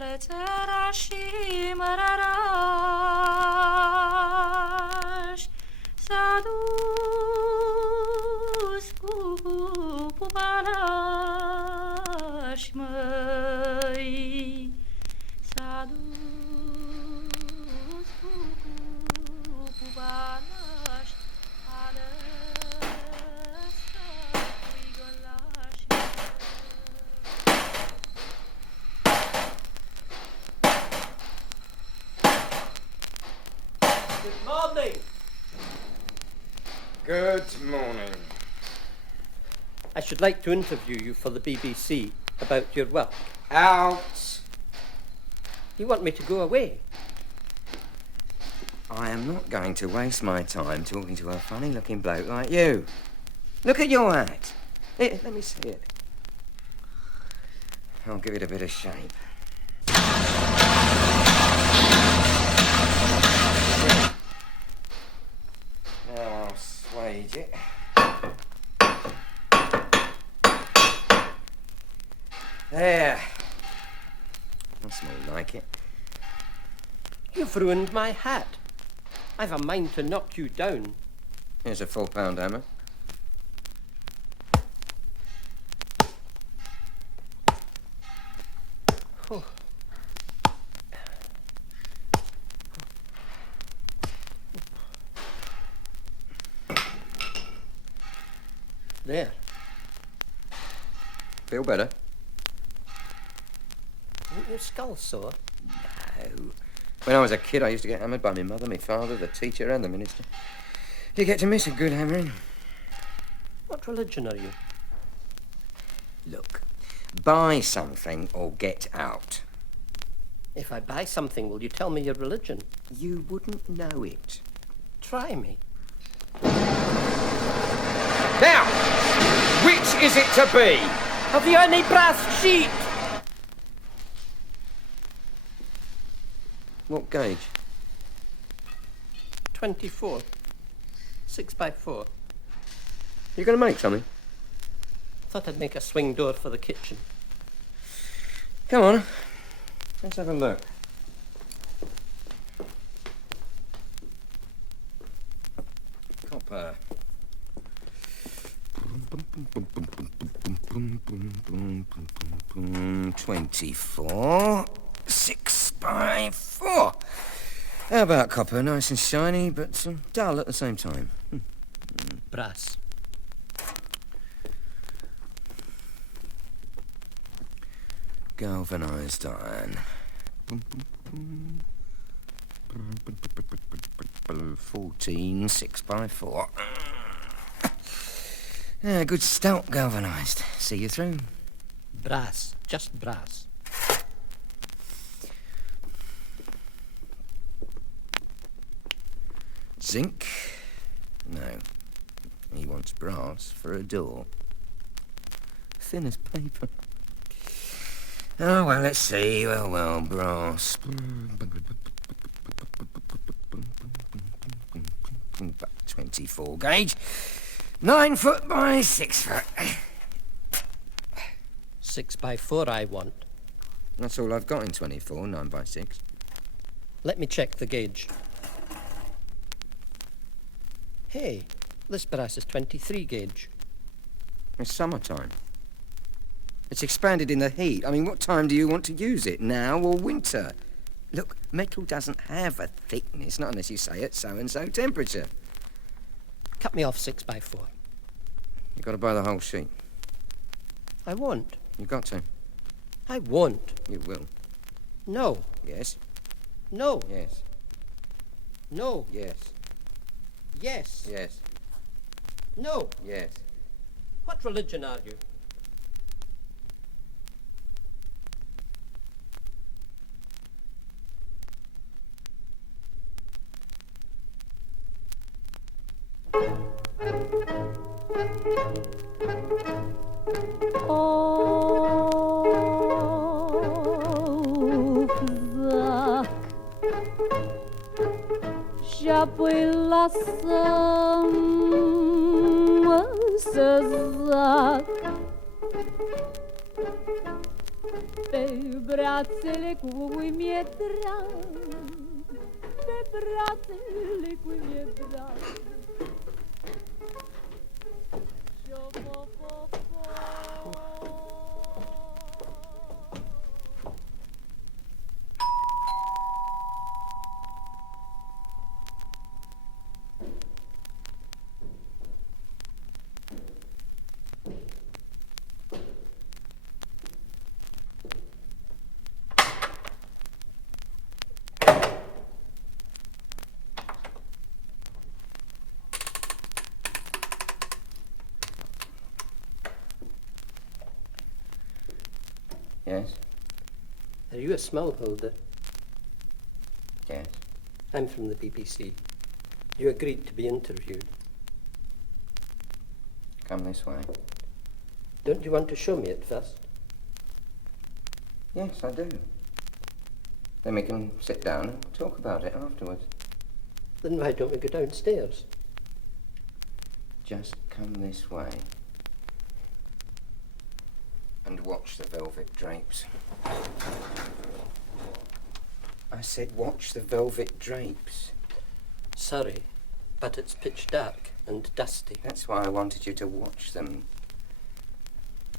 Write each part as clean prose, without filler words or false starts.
Marățărașii mărărași s-a dus cu pupanași, măi, s-a dus cu pupanași, a lăsat-i gălași. Good morning. Good morning. I should like to interview you for the BBC about your work. Out. You want me to go away? I am not going to waste my time talking to a funny-looking bloke like you. Look at your hat. Here, let me see it. I'll give it a bit of shape. Now I'll swage it. There. That's more like it. You've ruined my hat. I've a mind to knock you down. Here's a £4 hammer. Oh. There. Feel better? Isn't your skull sore? No. When I was a kid, I used to get hammered by my mother, my father, the teacher, and the minister. You get to miss a good hammering. What religion are you? Look, buy something or get out. If I buy something, will you tell me your religion? You wouldn't know it. Try me. Now, which is it to be? Have you any brass sheet? What gauge? 24. 6x4. You going to make something? Thought I'd make a swing door for the kitchen. Come on, let's have a look. Copper. 24. 6x4. How about copper? Nice and shiny, but dull at the same time. Brass. Galvanised iron. 14, 6x4. Yeah, good stout galvanised. See you through. Brass. Just brass. Zinc? No. He wants brass for a door. Thin as paper. Oh, well, let's see. Well, brass. 24 gauge. 9 foot by 6 foot. 6x4 I want. That's all I've got in 24, 9 by 6. Let me check the gauge. Hey, this brass is 23 gauge. It's summertime. It's expanded in the heat. I mean, what time do you want to use it? Now or winter? Look, metal doesn't have a thickness, not unless you say it's so-and-so temperature. Cut me off 6x4. You've got to buy the whole sheet. I won't. You've got to. I won't. You will. No. Yes. No. Yes. No. Yes. Yes. Yes. No. Yes. What religion are you? Și apoi lasă-mă să zac pe brațele cui mi-e drag, de brațele cui mi-e drag. Yes? Are you a small holder? Yes. I'm from the BBC. You agreed to be interviewed. Come this way. Don't you want to show me it first? Yes, I do. Then we can sit down and talk about it afterwards. Then why don't we go downstairs? Just come this way. And watch the velvet drapes. I said watch the velvet drapes. Sorry, but it's pitch dark and dusty. That's why I wanted you to watch them.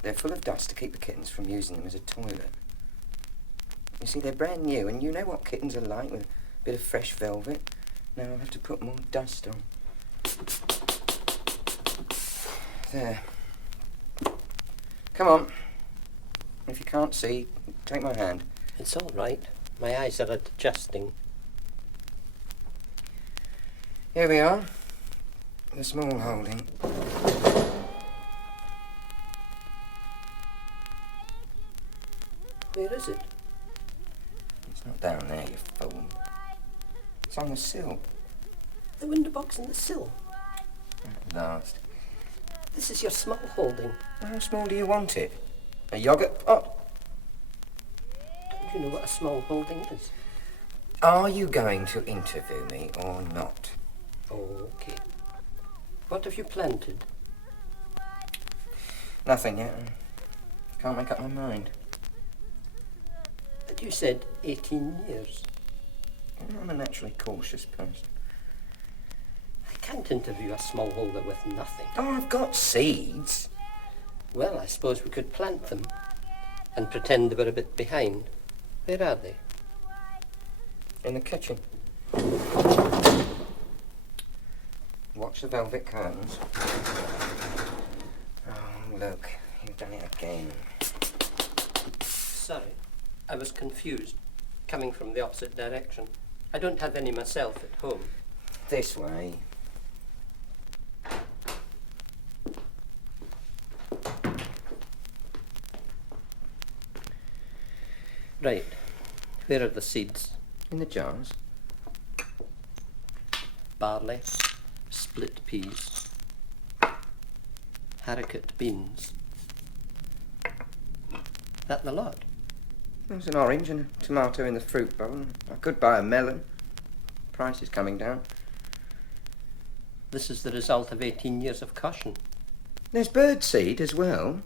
They're full of dust to keep the kittens from using them as a toilet. You see, they're brand new, and you know what kittens are like with a bit of fresh velvet. Now I'll have to put more dust on. There. Come on. If you can't see, take my hand. It's all right. My eyes are adjusting. Here we are. The small holding. Where is it? It's not down there, you fool. It's on the sill. The window box in the sill. At last. This is your small holding. How small do you want it? A yogurt pot? Don't you know what a small holding is? Are you going to interview me or not? Oh, okay. What have you planted? Nothing yet. Can't make up my mind. But you said 18 years. I'm a naturally cautious person. I can't interview a smallholder with nothing. Oh, I've got seeds. Well, I suppose we could plant them and pretend they were a bit behind. Where are they? In the kitchen. Watch the velvet curtains. Oh, look. You've done it again. Sorry, I was confused, coming from the opposite direction. I don't have any myself at home. This way. Right. Where are the seeds? In the jars. Barley, split peas, haricot beans. That the lot? There's an orange and a tomato in the fruit bowl. I could buy a melon. Price is coming down. This is the result of 18 years of caution. There's bird seed as well.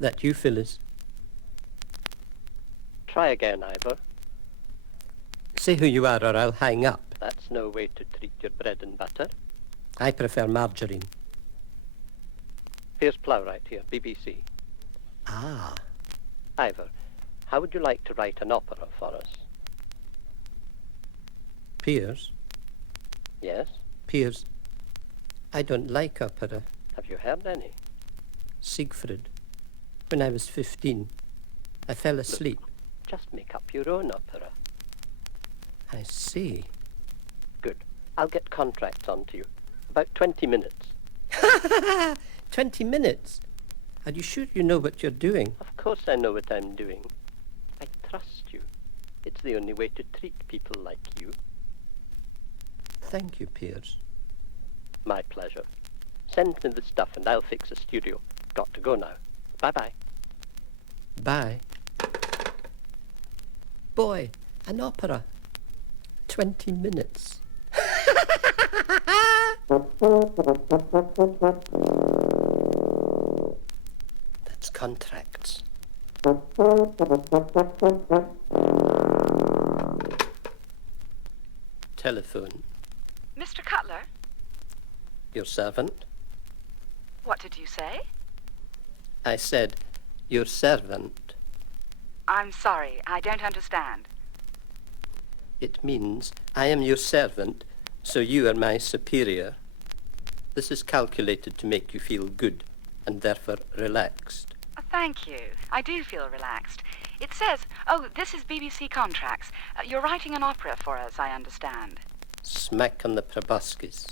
That you, Phyllis? Try again, Ivor. Say who you are or I'll hang up. That's no way to treat your bread and butter. I prefer margarine. Here's Plowright here, BBC. Ah, Ivor, how would you like to write an opera for us? Piers? Yes? Piers, I don't like opera. Have you heard any? Siegfried. When I was 15, I fell asleep. Just make up your own opera. I see. Good. I'll get contracts on to you. About 20 minutes. 20 minutes? Are you sure you know what you're doing? Of course I know what I'm doing. I trust you. It's the only way to treat people like you. Thank you, Piers. My pleasure. Send me the stuff and I'll fix a studio. Got to go now. Bye-bye. Bye. Boy, an opera. 20 minutes. That's contracts. Telephone. Mr. Cutler? Your servant? What did you say? I said, your servant. I'm sorry, I don't understand. It means I am your servant, so you are my superior. This is calculated to make you feel good and therefore relaxed. Thank you. I do feel relaxed. It says, oh, this is BBC Contracts. You're writing an opera for us, I understand. Smack on the proboscis.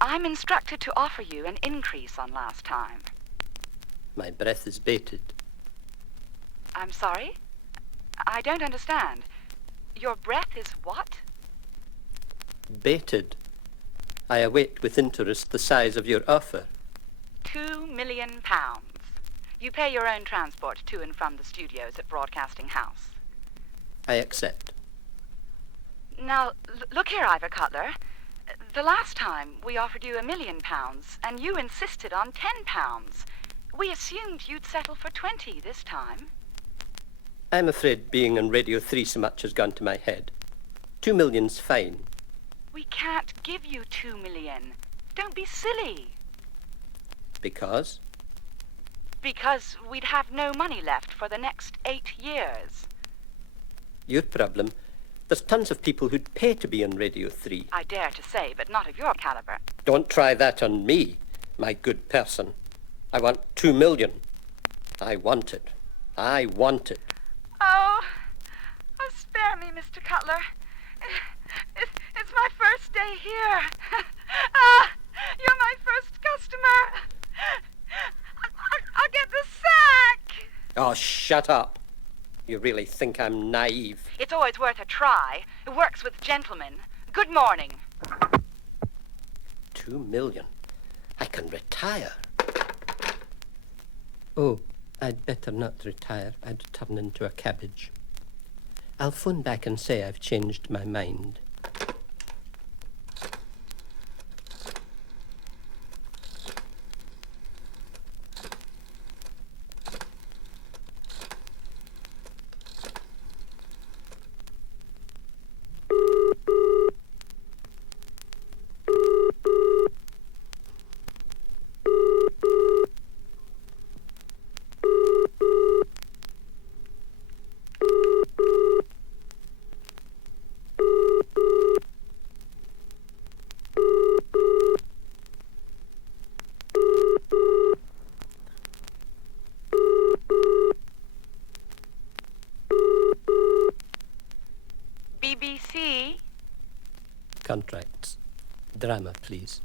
I'm instructed to offer you an increase on last time. My breath is bated. I'm sorry? I don't understand. Your breath is what? Bated. I await with interest the size of your offer. £2 million. You pay your own transport to and from the studios at Broadcasting House. I accept. Now, look here, Ivor Cutler. The last time we offered you £1 million, and you insisted on £10. We assumed you'd settle for 20 this time. I'm afraid being on Radio 3 so much has gone to my head. 2 million's fine. We can't give you $2 million. Don't be silly. Because? Because we'd have no money left for the next 8 years. Your problem. There's tons of people who'd pay to be on Radio 3. I dare to say, but not of your caliber. Don't try that on me, my good person. I want 2 million. I want it. I want it. Oh, spare me, Mr. Cutler. It's my first day here. You're my first customer. I'll get the sack. Oh, shut up. You really think I'm naive? It's always worth a try. It works with gentlemen. Good morning. 2 million. I can retire. Oh, I'd better not retire. I'd turn into a cabbage. I'll phone back and say I've changed my mind. BBC? Contracts. Drama, please.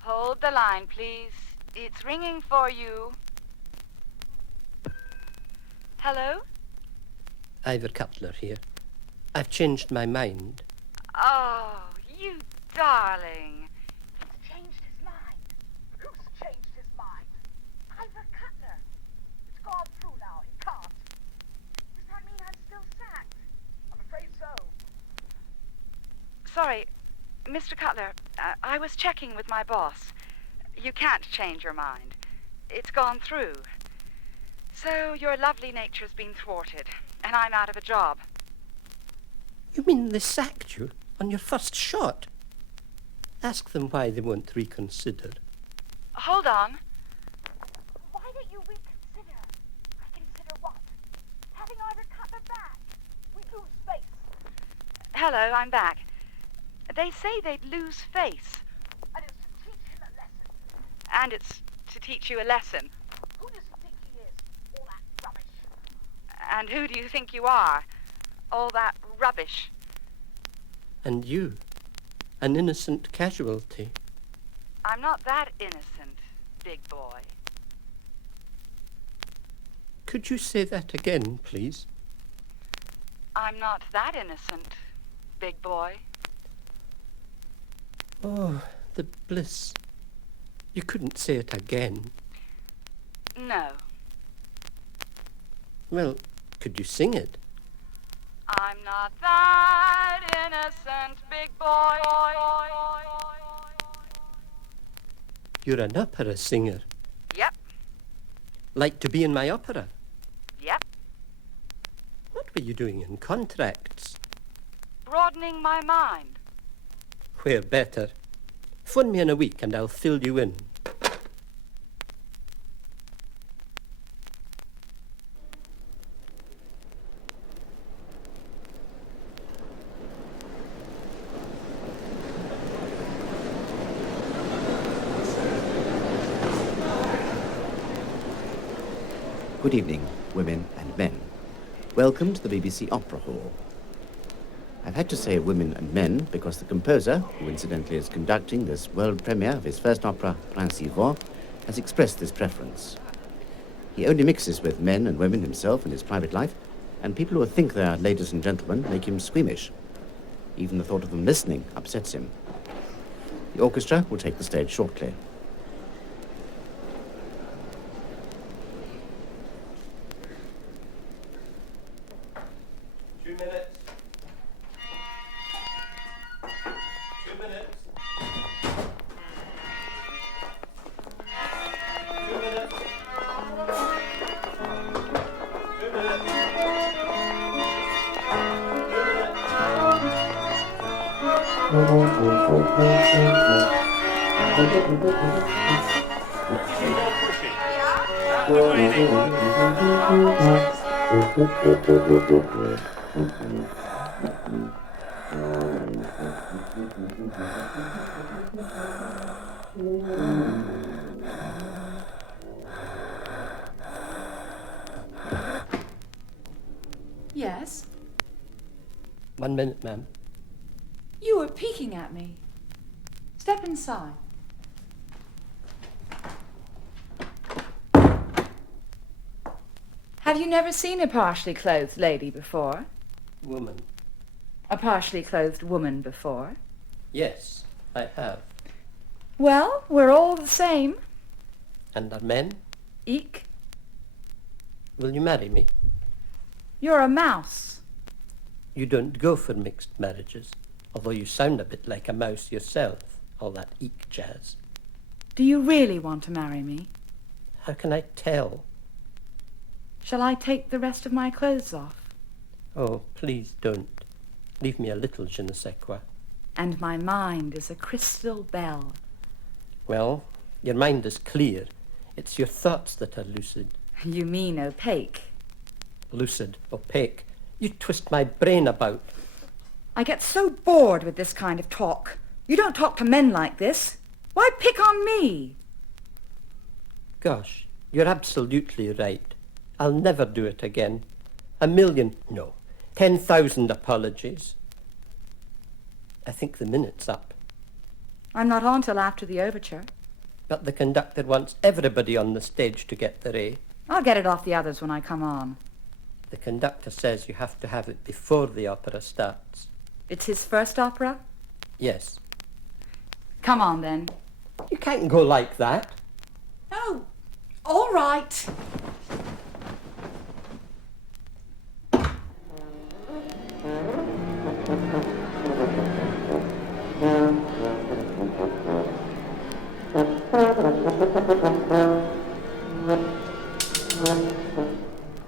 Hold the line, please. It's ringing for you. Hello? Ivor Cutler here. I've changed my mind. Oh, you darling. He's changed his mind. Who's changed his mind? Ivor Cutler. It's gone through now. It can't. Does that mean I'm still sacked? I'm afraid so. Sorry, Mr. Cutler. I was checking with my boss. You can't change your mind. It's gone through. So your lovely nature's been thwarted, and I'm out of a job. You mean they sacked you on your first shot? Ask them why they won't reconsider. Hold on. Why don't you reconsider? Reconsider what? Having Ivor Cutler back. We lose face. Hello, I'm back. They say they'd lose face. And it's to teach him a lesson. And it's to teach you a lesson. Who does he think he is? All that rubbish. And who do you think you are? All that rubbish. And you, an innocent casualty. I'm not that innocent, big boy. Could you say that again, please? I'm not that innocent, big boy. Oh, the bliss. You couldn't say it again. No. Well, could you sing it? I'm not that innocent big boy. You're an opera singer. Yep, Like to be in my opera. yep. What were you doing in contracts? Broadening my mind. Where better? Phone me in a week and I'll fill you in. Good evening, women and men. Welcome to the BBC Opera Hall. I've had to say women and men because the composer, who incidentally is conducting this world premiere of his first opera, Prince Ivor, has expressed this preference. He only mixes with men and women himself in his private life, and people who think they are ladies and gentlemen make him squeamish. Even the thought of them listening upsets him. The orchestra will take the stage shortly. Yes? 1 minute, ma'am. You were peeking at me. Step inside. Have you never seen a partially clothed lady before? Woman. A partially clothed woman before? Yes, I have. Well, we're all the same. And are men? Eek. Will you marry me? You're a mouse. You don't go for mixed marriages, although you sound a bit like a mouse yourself, all that eek jazz. Do you really want to marry me? How can I tell? Shall I take the rest of my clothes off? Oh, please don't. Leave me a little je ne sais quoi. And my mind is a crystal bell. Well, your mind is clear. It's your thoughts that are lucid. You mean opaque. Lucid, opaque. You twist my brain about. I get so bored with this kind of talk. You don't talk to men like this. Why pick on me? Gosh, you're absolutely right. I'll never do it again. 10,000 apologies. I think the minute's up. I'm not on till after the overture. But the conductor wants everybody on the stage to get their A. I'll get it off the others when I come on. The conductor says you have to have it before the opera starts. It's his first opera? Yes. Come on, then. You can't go like that. Oh, all right.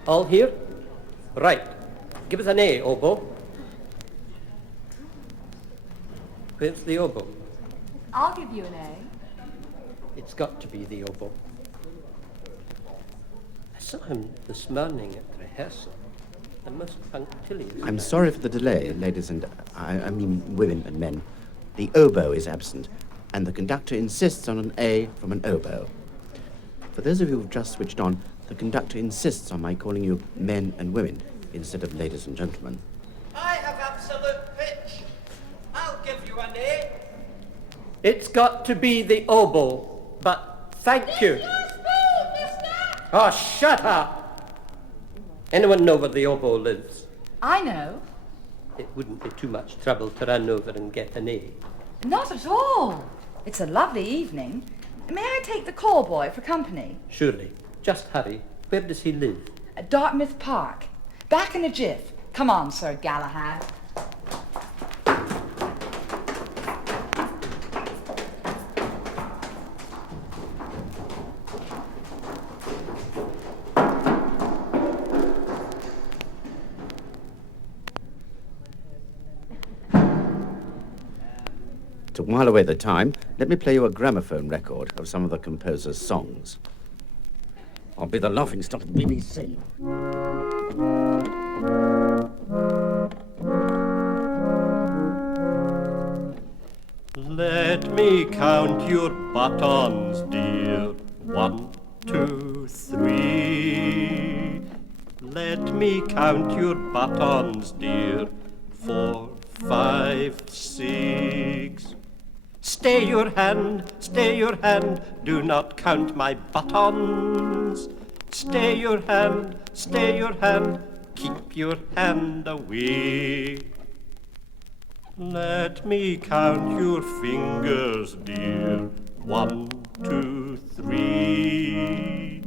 All here? Right. Give us an A, oboe. Where's the oboe? I'll give you an A. It's got to be the oboe. I saw him this morning at rehearsal. The most punctilious. I'm sorry for the delay, ladies and... I mean women and men. The oboe is absent, and the conductor insists on an A from an oboe. For those of you who've just switched on, the conductor insists on my calling you men and women instead of ladies and gentlemen. I have absolute pitch. I'll give you an A. It's got to be the oboe, but thank you. Oh, shut up! Anyone know where the oboe lives? I know. It wouldn't be too much trouble to run over and get an A. Not at all. It's a lovely evening. May I take the call boy for company? Surely. Just hurry. Where does he live? At Dartmouth Park. Back in a jiff. Come on, Sir Galahad. To while away the time, let me play you a gramophone record of some of the composer's songs. I'll be the laughingstock of the BBC. Let me count your buttons, dear. 1, 2, 3. Let me count your buttons, dear. 4, 5, 6. Stay your hand, do not count my buttons. Stay your hand, keep your hand away. Let me count your fingers, dear. 1, 2, 3.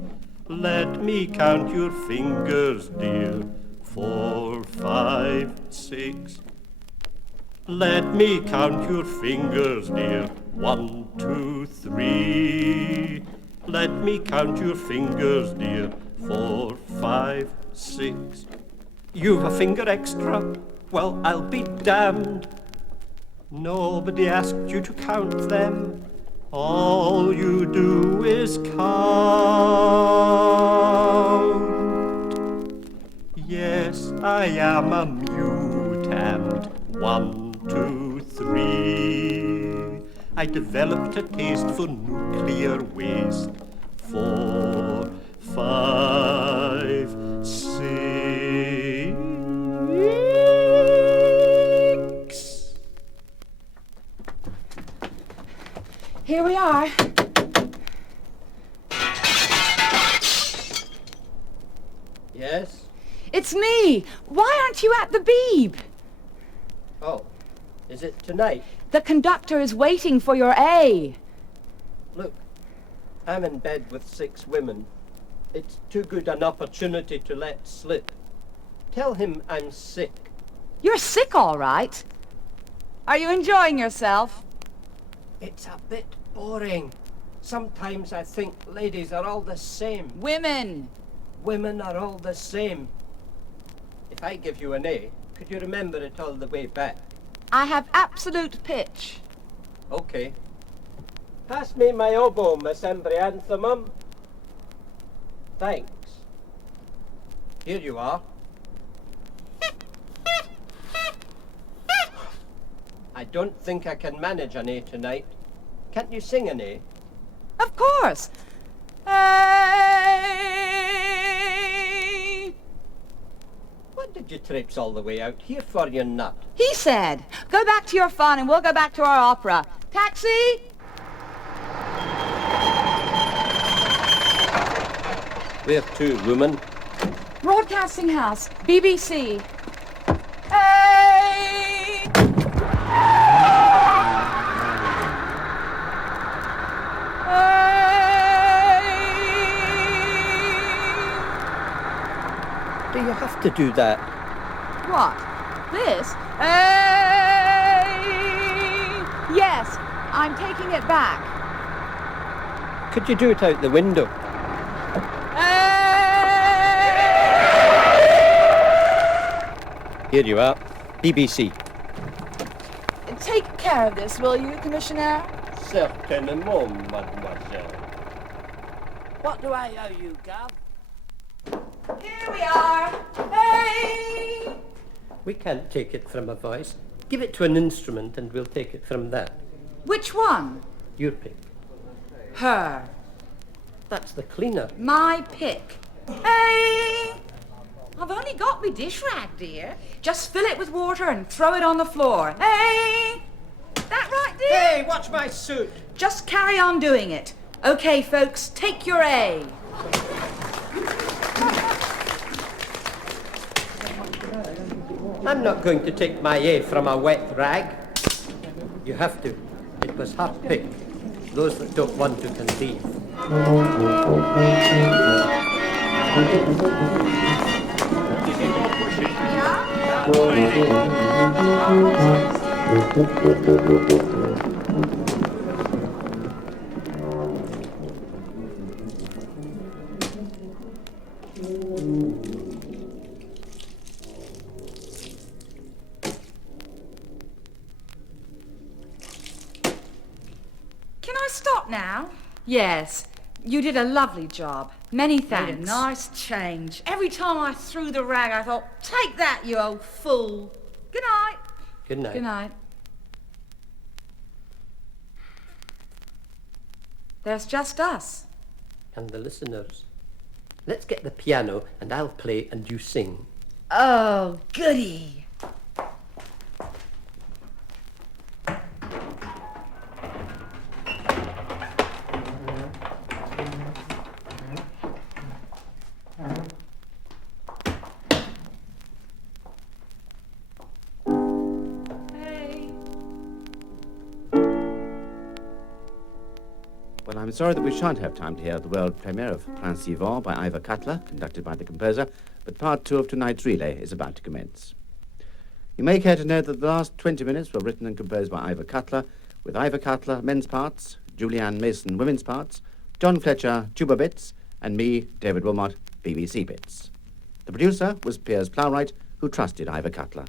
Let me count your fingers, dear. 4, 5, 6. Let me count your fingers, dear. 1, 2, 3. Let me count your fingers, dear. 4, 5, 6. You've a finger extra? Well, I'll be damned. Nobody asked you to count them. All you do is count. Yes, I am a mutant. 1, 2, 3. I developed a taste for nuclear waste. 4, 5, 6. Here we are. Yes? It's me. Why aren't you at the Beeb? Oh, is it tonight? The conductor is waiting for your A. Look, I'm in bed with 6 women. It's too good an opportunity to let slip. Tell him I'm sick. You're sick, all right. Are you enjoying yourself? It's a bit boring. Sometimes I think ladies are all the same. Women. Women are all the same. If I give you an A, could you remember it all the way back? I have absolute pitch. Okay. Pass me my oboe, Miss Embryanthamum. Thanks. Here you are. I don't think I can manage an A tonight. Can't you sing an A? Of course. A. What did you traipse all the way out here for, you nut? He said, go back to your fun and we'll go back to our opera. Taxi? Where to, woman? Broadcasting House, BBC. Hey! Do you have to do that? What? This? Hey! Yes, I'm taking it back. Could you do it out the window? Here you are. BBC. Take care of this, will you, Commissioner? Certainement, mademoiselle. What do I owe you, Gov? Here we are. Hey! We can't take it from a voice. Give it to an instrument and we'll take it from that. Which one? Your pick. Her. That's the cleaner. My pick. Hey! I've only got me dish rag, dear. Just fill it with water and throw it on the floor. Hey! That right, dear? Hey, watch my suit. Just carry on doing it. Okay, folks, take your A. I'm not going to take my A from a wet rag. You have to. It was her pick. Those that don't want to can leave. Can I stop now? Yes. You did a lovely job. Many thanks. Made a nice change. Every time I threw the rag, I thought, take that, you old fool. Good night. Good night. Good night. There's just us. And the listeners. Let's get the piano and I'll play and you sing. Oh, goody. Well, I'm sorry that we shan't have time to hear the world premiere of Prince Ivor by Ivor Cutler, conducted by the composer, but part 2 of tonight's relay is about to commence. You may care to know that the last 20 minutes were written and composed by Ivor Cutler, with Ivor Cutler men's parts, Julianne Mason women's parts, John Fletcher tuba bits, and me, David Wilmot, BBC bits. The producer was Piers Plowright, who trusted Ivor Cutler.